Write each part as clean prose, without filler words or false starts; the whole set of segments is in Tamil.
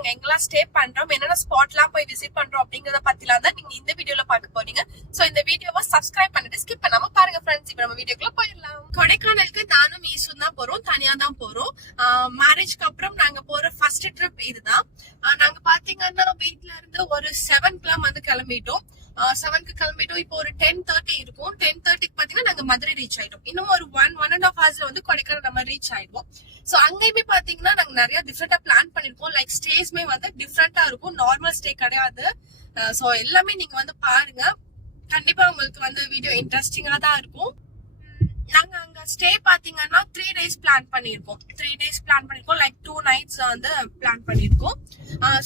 நாங்க எங்கெல்லாம் ஸ்டே பண்றோம், என்னென்ன ஸ்பாட்லாம் போய் விசிட் பண்றோம் அப்படிங்கறத பத்திலாம் தான் நீங்க இந்த வீடியோல பார்க்க போறீங்க. சோ இந்த வீடியோவை சப்ஸ்கிரைப் பண்ணிட்டு ஸ்கிப் பண்ணாம பாருங்க ஃப்ரெண்ட்ஸ். இப்போ நம்ம வீடியோக்குள்ள போயிடலாம். கொடைக்கானலுக்கு நானும் ஈசும் தான் போறோம், தனியா தான் போறோம். மேரேஜ்க்கு அப்புறம் நாங்க போற ஃபர்ஸ்ட் ட்ரிப் இதுதான். நாங்க பாத்தீங்கன்னா வீட்டுல இருந்து ஒரு 7 வந்து கிளம்பிட்டோம். 7க்கு கிளம்பிட்டோம். இப்போ ஒரு 10:30 இருக்கும். 10:30க்கு பாத்தீங்கன்னா நாங்க மதுரை ரீச் ஆயிட்டோம். இன்னும் ஒரு 1.5 ஹவர்ஸ்ல வந்து கொடைக்கானல் நம்ம ரீச் ஆயிடுவோம். சோ அங்கேயுமே பாத்தீங்கன்னா நாங்க நிறைய டிஃப்ரெண்டா பிளான் பண்ணிருக்கோம். லைக் ஸ்டேஸ்மே வந்து டிஃப்ரெண்டா இருக்கும், நார்மல் ஸ்டே கிடையாது. சோ எல்லாமே நீங்க வந்து பாருங்க, கண்டிப்பா உங்களுக்கு வந்து வீடியோ இன்ட்ரெஸ்டிங்கா தான் இருக்கும். நாங்க அங்க ஸ்டே பாத்தீங்கன்னா 3 days பிளான் பண்ணிருக்கோம். லைக் 2 nights வந்து பிளான் பண்ணிருக்கோம்.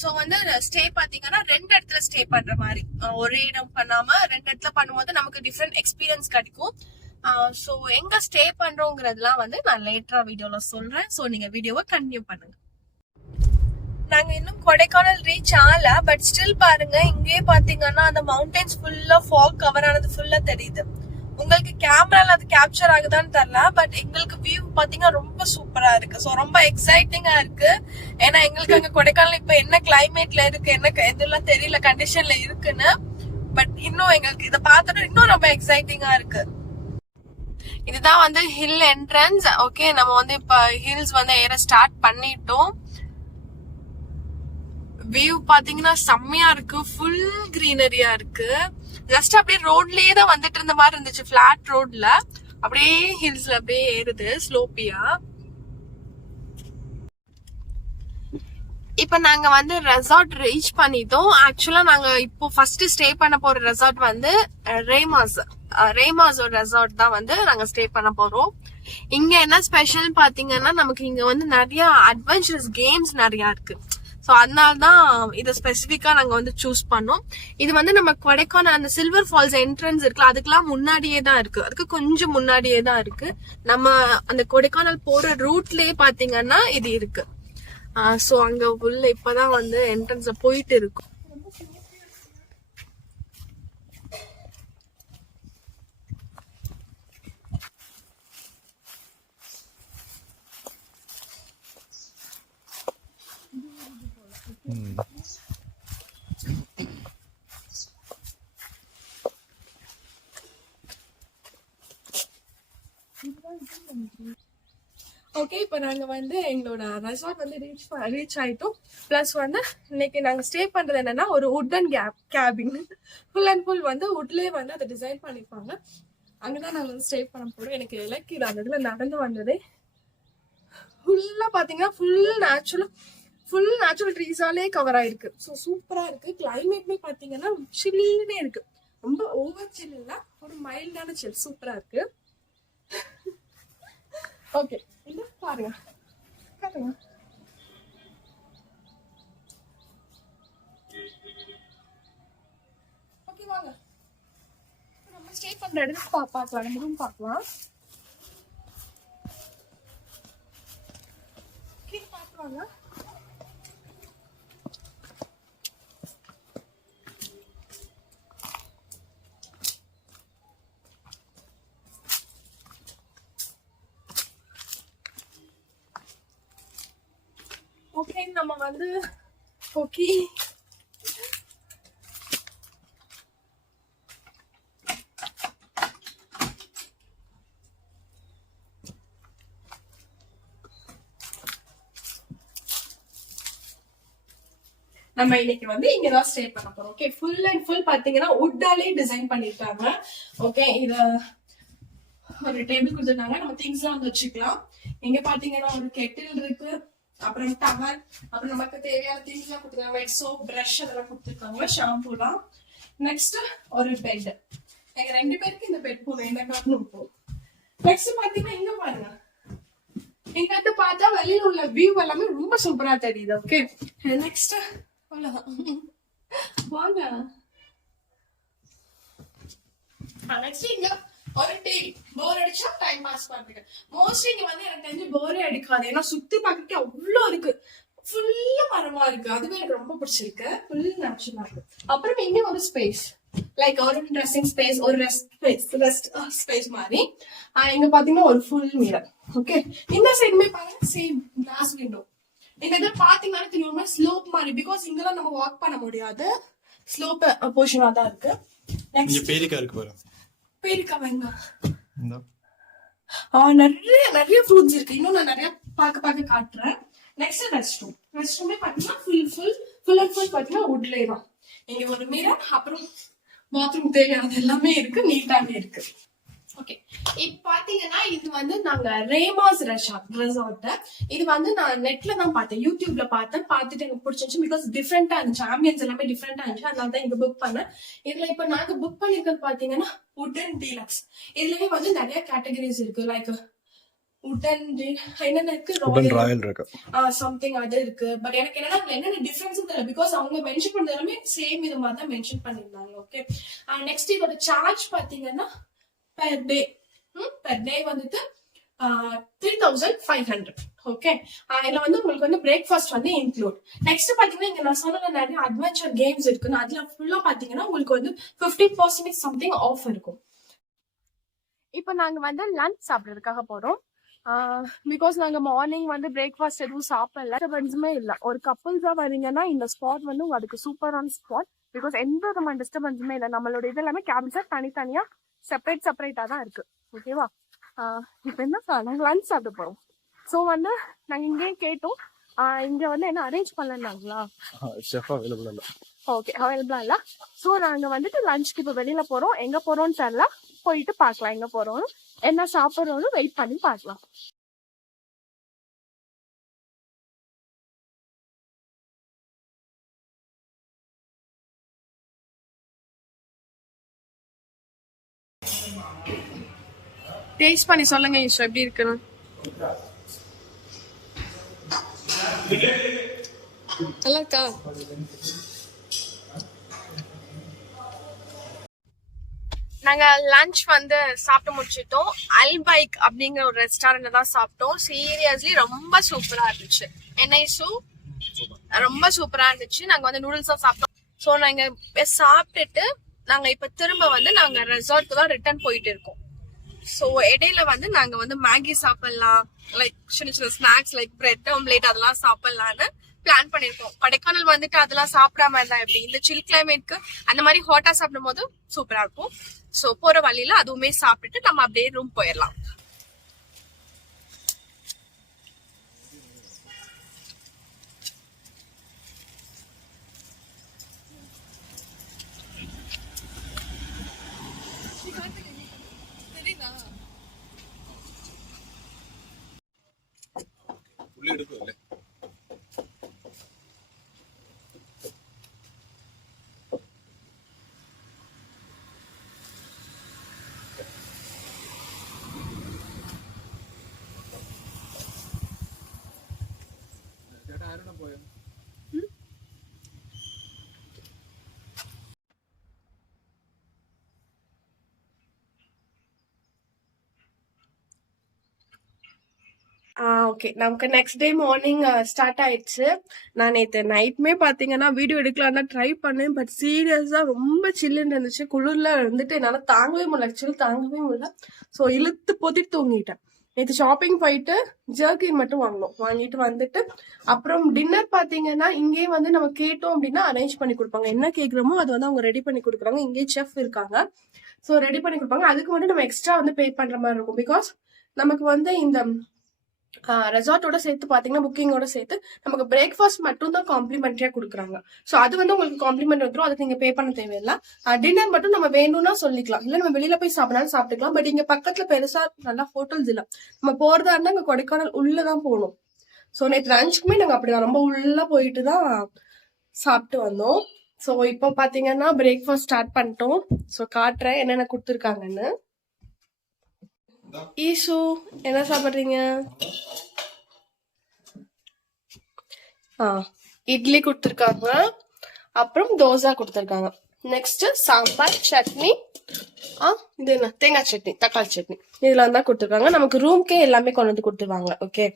சோ வந்து ஸ்டே பாத்தீங்கன்னா 2 இடத்துல ஸ்டே பண்ற மாதிரி, ஒரே இடம் பண்ணாம 2 இடத்துல பண்ணும்போது நமக்கு டிஃப்ரெண்ட் எக்ஸ்பீரியன்ஸ் கிடைக்கும். சோ எங்க ஸ்டே பண்றோங்கிறதுலாம் வந்து நான் லேட்டரா வீடியோல சொல்றேன். சோ நீங்க வீடியோவை கண்டினியூ பண்ணுங்க. நாங்க இன்னும் கொடைக்கானல் ரீச் ஆகல, பட் ஸ்டில் பாருங்க, இங்கே பாத்தீங்கன்னா அந்த மவுண்டன்ஸ் ஃபுல்லா ஃபாக் கவர் ஆனது ஃபுல்லா தெரியுது. உங்களுக்கு கேமரால அது கேப்சர் ஆகுதான்னு தெரியல, பட் எங்களுக்கு வியூ பாத்தீங்கன்னா ரொம்ப சூப்பரா இருக்கு. சோ ரொம்ப எக்ஸைட்டிங்கா இருக்கு. ஏன்னா எங்களுக்கு அங்க கொடைக்கானல் இப்ப என்ன கிளைமேட்ல இருக்கு, என்ன இதெல்லாம் தெரியல கண்டிஷன்ல இருக்குன்னு. பட் இன்னும் எங்களுக்கு இதை பார்த்தோன்னா இன்னும் ரொம்ப எக்ஸைட்டிங்கா இருக்கு. இதுதான் வந்து ஹில் என்ட்ரன்ஸ். ஓகே, நம்ம வந்து இப்ப ஹில்ஸ் வந்து ஏற ஸ்டார்ட் பண்ணிட்டோம். வியூ பாத்தீங்கன்னா செம்மையா இருக்கு, ஃபுல் கிரீனரியா இருக்கு. ஜஸ்ட் அப்படியே ரோட்லயே தான் வந்துட்டு இருந்த மாதிரி இருந்துச்சு, பிளாட் ரோட்ல அப்படியே ஹில்ஸ்ல அப்படியே ஏறுது ஸ்லோப்பியா. இப்ப நாங்க வந்து ரெசார்ட் ரீச் பண்ணிட்டோம். ஆக்சுவலா நாங்க இப்போ ஃபர்ஸ்ட் ஸ்டே பண்ண போற ரெசார்ட் வந்து ரேமாஸ் ரெசார்ட் தான் வந்து நாங்க ஸ்டே பண்ண போறோம். இங்க என்ன ஸ்பெஷல் பாத்தீங்கன்னா, நமக்கு இங்க வந்து நிறைய அட்வென்ச்சரஸ் கேம்ஸ் நிறைய இருக்கு. சோ அதனாலதான் இதை ஸ்பெசிபிக்கா நாங்க வந்து சூஸ் பண்ணோம். இது வந்து நம்ம கொடைக்கானல் அந்த சில்வர் ஃபால்ஸ் என்ட்ரன்ஸ் இருக்குல்ல, அதுக்கெல்லாம் முன்னாடியே தான் இருக்கு, அதுக்கு கொஞ்சம் முன்னாடியே தான் இருக்கு. நம்ம அந்த கொடைக்கானல் போற ரூட்லயே பாத்தீங்கன்னா இது இருக்கு. சோ அங்க உள்ள இப்பதான் வந்து என்ட்ரன்ஸ்ல போயிட்டு இருக்கும். ஓகே, இப்ப நாங்க வந்து எங்களோட ரெசார்ட் வந்து ரீச் ஆயிட்டோம். பிளஸ் வந்து இன்னைக்கு நாங்க ஸ்டே பண்றது என்னன்னா ஒரு wooden cabin, full and full வந்து வுட்லயே வந்து அதை டிசைன் பண்ணிருப்பாங்க. அங்கதான் நாங்க வந்து ஸ்டே பண்ண போறோம். எனக்கு இலக்கிய அந்த இதுல நடந்து வந்ததே ஃபுல்லா பாத்தீங்கன்னா ஃபுல் நேச்சுரல் ட்ரீஸாலே கவர் ஆயிருக்கு. ஸோ சூப்பரா இருக்கு. கிளைமேட்மே பாத்தீங்கன்னா சில்லுனே இருக்கு, ரொம்ப ஓவர் சில் இல்ல, ஒரு மைல்டான சில், சூப்பரா இருக்கு. ஓகே, இந்த பாருங்க ஓகே, வாங்க நம்ம ஸ்டே பண்ற இடத்துக்கு பார்க்கலாம், நம்ம ரூம் பார்க்கலாம். பார்த்துவாங்க. ஓகே, நம்ம வந்து ஓகே நம்ம இன்னைக்கு வந்து இங்கதான் ஸ்டே பண்ண போறோம். ஓகே, ஃபுல் அண்ட் ஃபுல் பாத்தீங்கன்னா வுட்டாலே டிசைன் பண்ணிருக்காங்க. ஓகே, இத ஒரு டேபிள் கொடுத்துருக்காங்க, நம்ம திங்ஸ் எல்லாம் வந்து வச்சுக்கலாம். இங்க பாத்தீங்கன்னா ஒரு கெட்டில் இருக்கு, அப்புறம் டவல், அப்புறம் நமக்கு தேவையான திங்ஸ் எல்லாம் கொடுத்துருக்காங்க. சோப், பிரஷ் அதெல்லாம் கொடுத்துருக்காங்க, ஷாம்பூலாம். நெக்ஸ்ட் ஒரு பெட். எங்க 2 பேருக்கு இந்த பெட் போதும், என்ன காரணம் போ. நெக்ஸ்ட் பாத்தீங்கன்னா இங்க பாருங்க, இங்க வந்து பார்த்தா வெளியில உள்ள வியூ எல்லாமே ரொம்ப சூப்பரா தெரியுது. ஓகே, நெக்ஸ்ட் அவ்வளவுதான், வாங்க. நெக்ஸ்ட் இங்க ஒரு டிவி, போர் அடிச்சா டைம் பாஸ் பண்றீங்க. மோஸ்ட்லி இங்க வந்து எனக்கு தெரிஞ்சு போரே அடிக்காது, ஏன்னா சுத்தி பார்க்க அவ்வளவு இருக்கு, ஃபுல்லா மரமா இருக்கு, அதுவே எனக்கு ரொம்ப பிடிச்சிருக்கு, ஃபுல் நேச்சுரலா இருக்கு. அப்புறம் இங்க ஒரு ஸ்பேஸ், லைக் ஒரு ட்ரெஸ்ஸிங் ஸ்பேஸ், ஒரு ரெஸ்ட் ஸ்பேஸ் மாதிரி. இங்க பாத்தீங்கன்னா ஒரு ஃபுல் மிரர். ஓகே, இந்த சைடுமே பாருங்க சேம் கிளாஸ் விண்டோ. இந்த இதை பாத்தீங்கன்னா தெரியுமா ஸ்லோப் மாதிரி மாதிரி பிகாஸ் இங்கெல்லாம் நம்ம வாக் பண்ண முடியாது, ஸ்லோப் போர்ஷனா தான் இருக்கு. நெக்ஸ்ட் பேரிக்கா இருக்கு பாரு. பேரிக்கா வேண்டாம். நிறைய நிறைய ஃப்ரூட்ஸ் இருக்கு. இன்னும் நான் நிறைய பார்க்க காட்டுறேன். நெக்ஸ்ட் ரெஸ்ட் ரூமே பாத்தீங்கன்னா ஃபுல் அண்ட் ஃபுல் பாத்தீங்கன்னா வுட்லே தான். இங்க ஒரு மிரர், அப்புறம் பாத்ரூம் தேவையானது எல்லாமே இருக்கு, நீட்டாவே இருக்கு. ஓகே, இப்ப பாத்தீங்கன்னா இது வந்து நாங்க ரேமாஸ் ரெசார்ட். இது வந்து நான் நெட்ல தான் பார்த்தேன், யூடியூப்ல பார்த்துட்டு எனக்கு பிடிச்சிருந்துச்சு. பிகாஸ் டிஃப்ரெண்டா இருந்துச்சு, ஆம்பியன்ஸ் எல்லாமே டிஃப்ரெண்டா இருந்துச்சு. அதனால தான் இங்க புக் பண்ணேன். இதுல இப்ப நாங்க புக் பண்ணிருக்கிறது பாத்தீங்கன்னா வுடன் டீலக்ஸ். இதுலயே வந்து நிறைய கேட்டகரிஸ் இருக்கு. லைக் வுடன் என்னென்ன இருக்கு, ராயல் இருக்கு, சம்திங் அது இருக்கு. பட் எனக்கு என்னென்ன டிஃபரன்ஸ் தெரியல, பிகாஸ் அவங்க மென்ஷன் பண்ணது எல்லாமே சேம் இது மாதிரி தான் மென்ஷன் பண்ணிருந்தாங்க. ஓகே, நெக்ஸ்ட் இதோட சார்ஜ் பாத்தீங்கன்னா per day வந்துட்டு 3500. ஓகே, இதுல வந்து உங்களுக்கு வந்து பிரேக்ஃபாஸ்ட் வந்து இன்க்ளூட். நெக்ஸ்ட் பாத்தீங்கன்னா இங்க நான் சொன்ன நிறைய அட்வென்ச்சர் கேம்ஸ் இருக்குன்னு, அதுல ஃபுல்லா பாத்தீங்கன்னா உங்களுக்கு வந்து 50% சம்திங் ஆஃப் இருக்கும். இப்ப நாங்க வந்து லஞ்ச் சாப்பிடறதுக்காக போறோம். பிகாஸ் நாங்க மார்னிங் வந்து பிரேக்ஃபாஸ்ட் எதுவும் சாப்பிடல, டிஸ்டர்பன்ஸுமே இல்லை. ஒரு கப்புள்ஸா வரீங்கன்னா இந்த ஸ்பாட் வந்து அதுக்கு சூப்பரான ஸ்பாட். பிகாஸ் எந்த விதமான டிஸ்டர்பன்ஸுமே இல்லை. நம்மளோட இது எல்லாமே கேபின்ஸா தனித்தனியா செப்பரேட்டா தான் இருக்கு. ஓகேவா, இப்ப என்ன நாங்க லஞ்ச் சாப்பிட போறோம். ஸோ வந்து நாங்க இங்கேயே கேட்டோம், இங்க வந்து என்ன அரேஞ்ச் பண்ணலாங்களா, ஓகே அவைலபிளா இல்ல. ஸோ நாங்க வந்துட்டு லஞ்சுக்கு இப்ப வெளியில போறோம். எங்க போறோம்னு தெரியல, போயிட்டு பார்க்கலாம் எங்க போறோம், என்ன சாப்பிட்றோம்னு வெயிட் பண்ணி பார்க்கலாம். டேஸ்ட் பண்ணி சொல்லுங்க ஈஸ்வர், எப்படி இருக்குன்னு. நல்லா இருக்கா? நாங்க லஞ்ச் வந்து சாப்பிட்டு முடிச்சிட்டோம். அல்பைக் அப்படிங்கிற ஒரு ரெஸ்டாரண்ட்ல தான் சாப்பிட்டோம். சீரியஸ்லி ரொம்ப சூப்பரா இருந்துச்சு. என்ன இசு, ரொம்ப சூப்பரா இருந்துச்சு. நாங்க வந்து நூடுல்ஸ் தான் சாப்பிட்டோம். ஸோ நாங்க சாப்பிட்டுட்டு நாங்க இப்ப திரும்ப வந்து நாங்க ரெசார்ட்க்கு தான் ரிட்டர்ன் போயிட்டு இருக்கோம். ஸோ இடையில வந்து நாங்க வந்து மேகி சாப்பிடலாம், லைக் சின்ன சின்ன ஸ்நாக்ஸ் லைக் பிரெட் ஆம்லேட் அதெல்லாம் சாப்பிடலான்னு பிளான் பண்ணிருக்கோம். கொடைக்கானல் வந்துட்டு அதெல்லாம் சாப்பிடாம இருந்தா எப்படி, இந்த சில் கிளைமேட்க்கு அந்த மாதிரி ஹாட்டா சாப்பிடும் போது சூப்பரா இருக்கும். ஸோ போற வழியில அதுவுமே சாப்பிட்டுட்டு நம்ம அப்படியே ரூம் போயிடலாம். ஓகே, நமக்கு நெக்ஸ்ட் டே மார்னிங் ஸ்டார்ட் ஆயிடுச்சு. நான் நேற்று நைட்மே பாத்தீங்கன்னா வீடியோ எடுக்கலாம்னா ட்ரை பண்ணேன். பட் சீரியஸா ரொம்ப சில்லுன்னு இருந்துச்சு. குளிர்ல வந்துட்டு என்னால தாங்கவே முடியல, ஆக்சுவலி தாங்கவே முடியல. ஸோ இழுத்து பொத்திட்டு தூங்கிட்டேன். நேற்று ஷாப்பிங் போயிட்டு ஜர்கின் மட்டும் வாங்கிட்டு வந்துட்டு அப்புறம் டின்னர் பாத்தீங்கன்னா இங்கேயே வந்து நம்ம கேட்டோம் அப்படின்னா அரேஞ்ச் பண்ணி கொடுப்பாங்க. என்ன கேட்குறோமோ அது வந்து அவங்க ரெடி பண்ணி கொடுக்குறாங்க. இங்கேயே செஃப் இருக்காங்க, ஸோ ரெடி பண்ணி கொடுப்பாங்க. அதுக்கு மட்டும் நம்ம எக்ஸ்ட்ரா வந்து பே பண்ற மாதிரி இருக்கும். பிகாஸ் நமக்கு வந்து இந்த ரெசார்ட்டோட சேர்த்து பாத்தீங்கன்னா புக்கிங்கோட சேர்த்து நமக்கு பிரேக்ஃபாஸ்ட் மட்டும் தான் காம்ப்ளிமெண்டரியா கொடுக்குறாங்க. ஸோ அது வந்து உங்களுக்கு காம்ப்ளிமெண்ட் வந்துடும், அதுக்கு நீங்க பே பண்ண தேவையில்லை. டின்னர் மட்டும் நம்ம வேணும்னா சொல்லிக்கலாம், இல்ல நம்ம வெளியில போய் சாப்பிடலாம் சாப்பிட்டுக்கலாம். பட் இங்க பக்கத்துல பெருசா நல்லா ஹோட்டல்ஸ் இல்ல, நம்ம போறதா இருந்தா இங்க கொடைக்கானல் உள்ளதான் போகணும். ஸோ நேற்று லஞ்சுக்குமே நாங்க அப்படிதான் ரொம்ப உள்ள போயிட்டு தான் சாப்பிட்டு வந்தோம். ஸோ இப்போ பாத்தீங்கன்னா பிரேக்ஃபாஸ்ட் ஸ்டார்ட் பண்ணிட்டோம். ஸோ காட்டுறேன் என்னென்ன கொடுத்துருக்காங்கன்னு. ஈசு என்ன சாப்பிடுறீங்க? இட்லி கொடுத்துருக்காங்க, அப்புறம் தோசை கொடுத்துருக்காங்க. நெக்ஸ்ட் சாம்பார், சட்னி, இது என்ன தேங்காய் சட்னி, தக்காளி சட்னி, இதெல்லாம் தான் கொடுத்துருக்காங்க. நமக்கு ரூம்க்கே எல்லாமே கொண்டு வந்து கொடுத்துருவாங்க. ஓகே,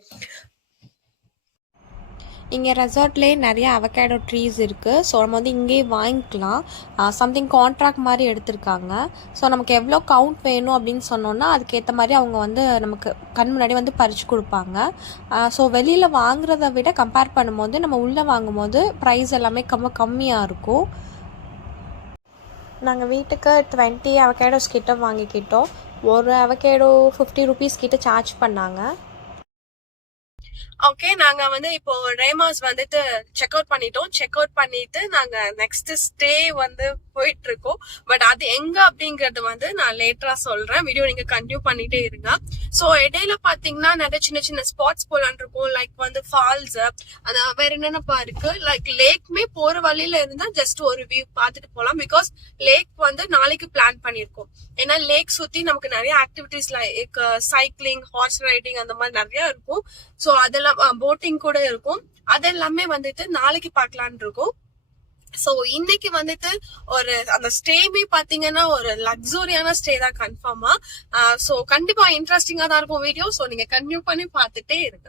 இங்கே ரெசார்ட்லேயே நிறைய அவகேடோ ட்ரீஸ் இருக்குது. ஸோ நம்ம வந்து இங்கேயே வாங்கிக்கலாம். சம்திங் கான்ட்ராக்ட் மாதிரி எடுத்திருக்காங்க. ஸோ நமக்கு எவ்வளோ கவுண்ட் வேணும் அப்படின்னு சொன்னோன்னா அதுக்கேற்ற மாதிரி அவங்க வந்து நமக்கு கண் முன்னாடி வந்து பறித்து கொடுப்பாங்க. ஸோ வெளியில் வாங்குறத விட கம்பேர் பண்ணும்போது நம்ம உள்ளே வாங்கும்போது ப்ரைஸ் எல்லாமே கம்மியாக இருக்கும். நாங்கள் வீட்டுக்கு 20 அவகேடோஸ் கிட்ட வாங்கிக்கிட்டோம். ஒரு அவகேடோ 50 ருபீஸ் கிட்ட சார்ஜ் பண்ணாங்க. ஓகே, நாங்க வந்து இப்போ ரேமாஸ் வந்துட்டு செக் அவுட் பண்ணிட்டோம். செக் அவுட் பண்ணிட்டு நாங்க நெக்ஸ்ட் ஸ்டே வந்து போயிட்டு இருக்கோம். பட் அது எங்க அப்படிங்கறது வந்து நான் லேட்டரா சொல்றேன். வீடியோ நீங்க கண்டினியூ பண்ணிட்டே இருங்க. சோ இடையில பாத்தீங்கன்னா நிறைய சின்ன சின்ன ஸ்பாட்ஸ் போலான் இருக்கும். லைக் வந்து ஃபால்ஸ், அது வேற என்னென்னப்பா இருக்கு, லைக் லேக்மே போற வழியில இருந்தா ஜஸ்ட் ஒரு வியூ பாத்துட்டு போலாம். பிகாஸ் லேக் வந்து நாளைக்கு பிளான் பண்ணிருக்கோம். ஏன்னா லேக் சுத்தி நமக்கு நிறைய activities like cycling, horse riding அந்த மாதிரி நிறைய இருக்கும். சோ அதெல்லாம் போட்டிங் கூட இருக்கும். அதெல்லாமே வந்துட்டு நாளைக்கு பார்க்கலான் இருக்கும். சோ இன்னைக்கு வந்துட்டு ஒரு அந்த ஸ்டேமே பாத்தீங்கன்னா ஒரு லக்ஸூரியான ஸ்டே தான் கன்ஃபார்மா. சோ கண்டிப்பா இன்ட்ரெஸ்டிங்கா தான் இருக்கும் வீடியோ. சோ நீங்க கண்டினியூ பண்ணி பார்த்துட்டே இருங்க.